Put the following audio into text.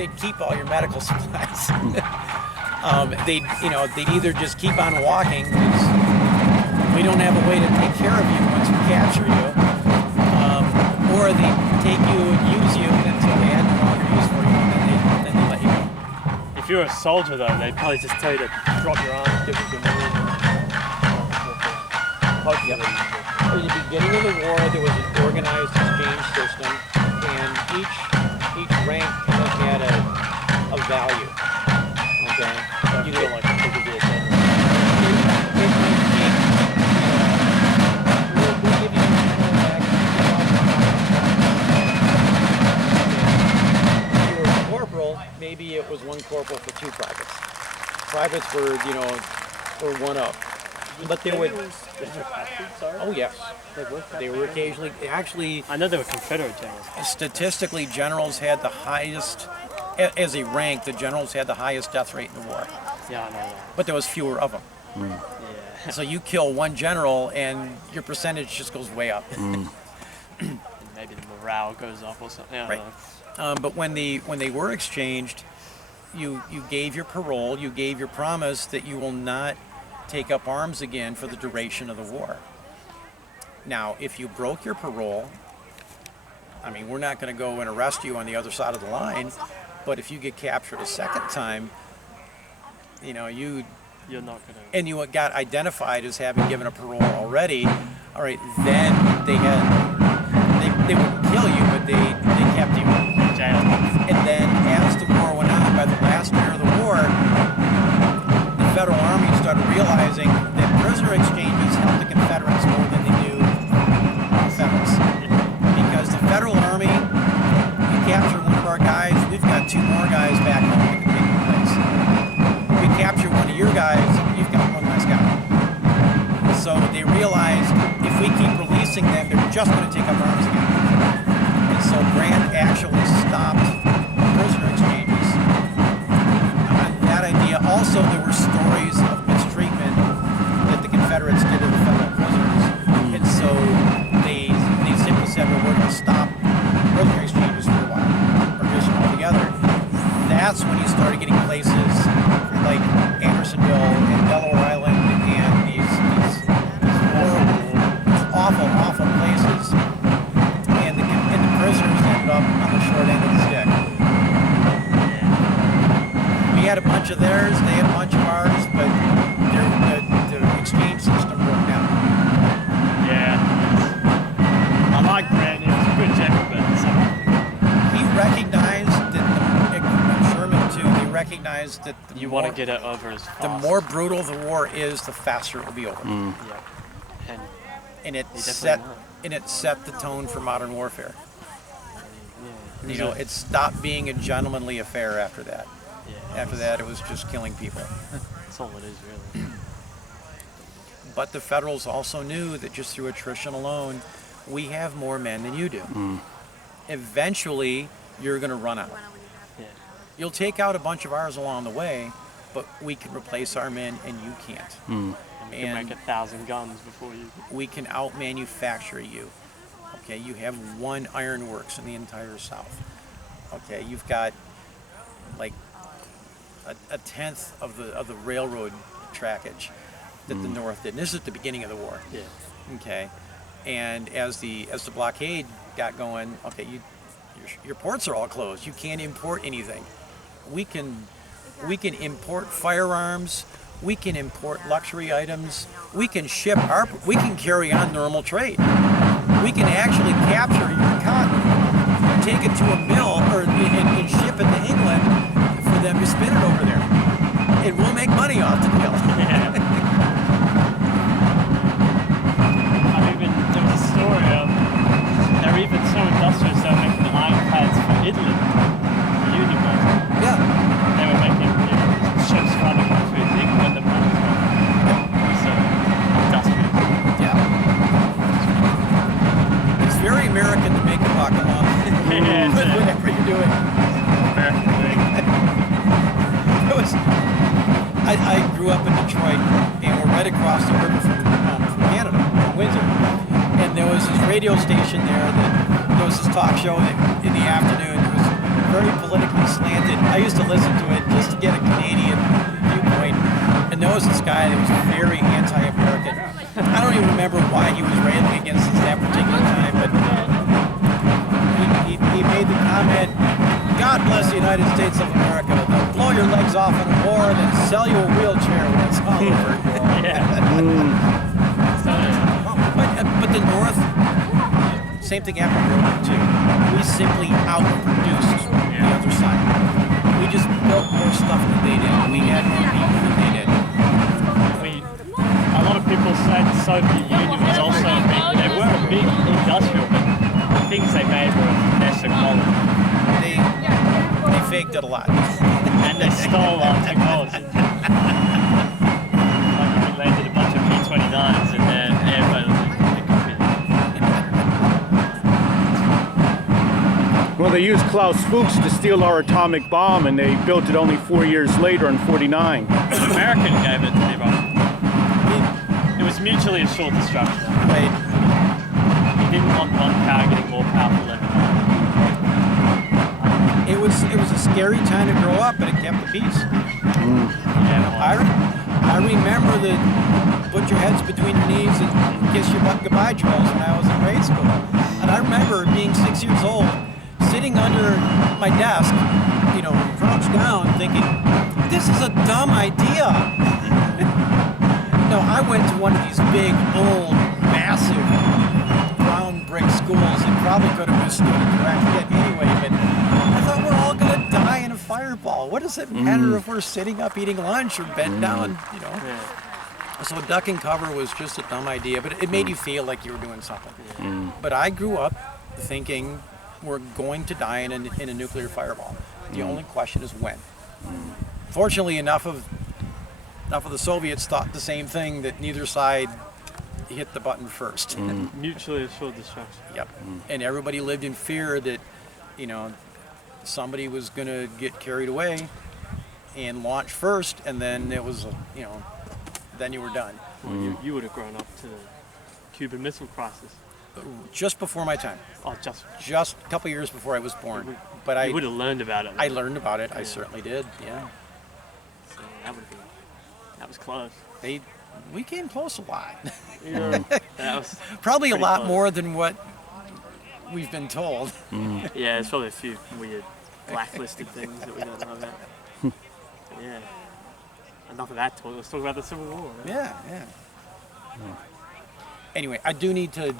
they'd keep all your medical supplies. They'd either just keep on walking, 'cause we don't have a way to take care of you once we capture you, or they take you and use you until they had no longer use for you, and then they let you go. If you're a soldier, though, they'd probably just tell you to drop your arm, give it your money. Yep. At the beginning of the war, there was an organized exchange system, and each rank kind of had a value. Okay, You feel like a brigadier general. We'll give you a back. If you were a corporal, maybe it was one corporal for two privates. Privates were one up. But they would. Oh yes, they were occasionally. Actually, I know they were Confederate generals. statistically, generals had the highest, as a rank, the generals had the highest death rate in the war. Yeah, I know that. But there was fewer of them. Yeah. So you kill one general, and your percentage just goes way up. And maybe the morale goes up or something. I don't Right. know. But when they were exchanged, you gave your parole, you gave your promise that you will not take up arms again for the duration of the war. Now, if you broke your parole, I mean, we're not going to go and arrest you on the other side of the line, but if you get captured a second time, You're not gonna. and you got identified as having given a parole already, all right, then they wouldn't kill you, but they kept you in Jail. And then as the war went on, by the last year of the war, the Federal Army started realizing that prisoner exchanges helped the Confederates more than they do the Federals. Because the Federal Army, you capture one of our guys, we've got two more guys back home that can take your place. We capture one of your guys, you've got one less guy. So they realized if we keep releasing them, they're just going to take up arms again. And so Grant actually stopped prisoner exchanges. That idea. Also, there were stories of mistreatment that the Confederates did to the Federal prisoners. And so they simply said, well, we're going to stop prisoner exchanges for a while, or just altogether. That's when you started getting places like Andersonville and Delaware Island and these horrible, awful places. And the prisoners ended up on the short end of the stick. We had a bunch of theirs, they had a bunch of ours, but the exchange system broke down. Yeah. I like Grant. He was a good general, but He recognized that Sherman too, they recognized that you want to get it over as fast. the more brutal the war is, the faster it will be over. Yeah. And it They set definitely set the tone for modern warfare. Yeah. It stopped being a gentlemanly affair after that. Yeah. After that, it was just killing people. That's all it is, really. But the Federals also knew that just through attrition alone, we have more men than you do. Eventually, you're going to run out. Yeah. You'll take out a bunch of ours along the way, but we can replace our men and you can't. And we can And- make 1,000 guns before you. We can out-manufacture you. Okay, you have one ironworks in the entire South. Okay, you've got like a tenth of the railroad trackage that the North did. And this is at the beginning of the war. Yeah. Okay, and as the blockade got going, okay, your ports are all closed. You can't import anything. We can import firearms. We can import luxury items. We can we can carry on normal trade. We can actually capture your cotton, take it to a mill, and ship it to England for them to spin it over there. And we'll make money off the deal. There was a story of they're even so industrious they're making iPads for Italy, for Union. Yeah. They were making ships for other countries, England and Portugal. So industrious. Yeah. It's very American to make a buck along Yeah, with whatever you're doing. American thing. I grew up in Detroit, and we're right across the river from Canada, from Windsor. And there was this radio station there that there was this talk show in the afternoon. It was very politically slanted. I used to listen to it just to get a Canadian viewpoint. And there was this guy that was very anti-American. I don't even remember why he was railing against us that particular time, but he made the comment, God bless the United States of America. They'll blow your legs off in a war and then sell you a wheelchair when it's all over. But the North, same thing happened in World War II. We simply outproduced the other side. We just built more stuff than they did. We had more people than they did. A lot of people say the Soviet Union was also they were a big industrial, but the things they made were lesser quality. They faked it a lot. And they stole our technology. Like we landed a bunch of P-29s in their airplanes. Well, they used Klaus Fuchs to steal our atomic bomb, and they built it only 4 years later in '49. The American gave it to the Russians. It was mutually assured destruction. Right. He didn't want one power getting more powerful than another. It was a scary time to grow up, but it kept the peace. I remember the put your heads between your knees and kiss your butt goodbye drills when I was in grade school. And I remember being 6 years old, sitting under my desk, crouched down, thinking, this is a dumb idea. No, I went to one of these big, old, massive, brown brick schools and probably could have withstood a direct hit anyway, but I thought we're all going to die in a fireball. What does it matter if we're sitting up eating lunch or bent down, So duck and cover was just a dumb idea, but it made you feel like you were doing something. But I grew up thinking we're going to die in a nuclear fireball. The only question is when. Fortunately, enough of the Soviets thought the same thing, that neither side hit the button first. Mutually assured destruction. Yep. And everybody lived in fear that, somebody was going to get carried away and launch first, and then it was, then you were done. Well, you would have grown up to the Cuban Missile Crisis. Just before my time. Oh, just a couple years before I was born. But you would have learned about it. I learned about it. I certainly did. Yeah. So that was close. We came close a lot. That was probably a lot close. more than what we've been told. Yeah, there's probably a few weird blacklisted things that we don't know about. Yeah. Enough of that talk. Let's talk about the Civil War. Right? Yeah. Anyway, I do need to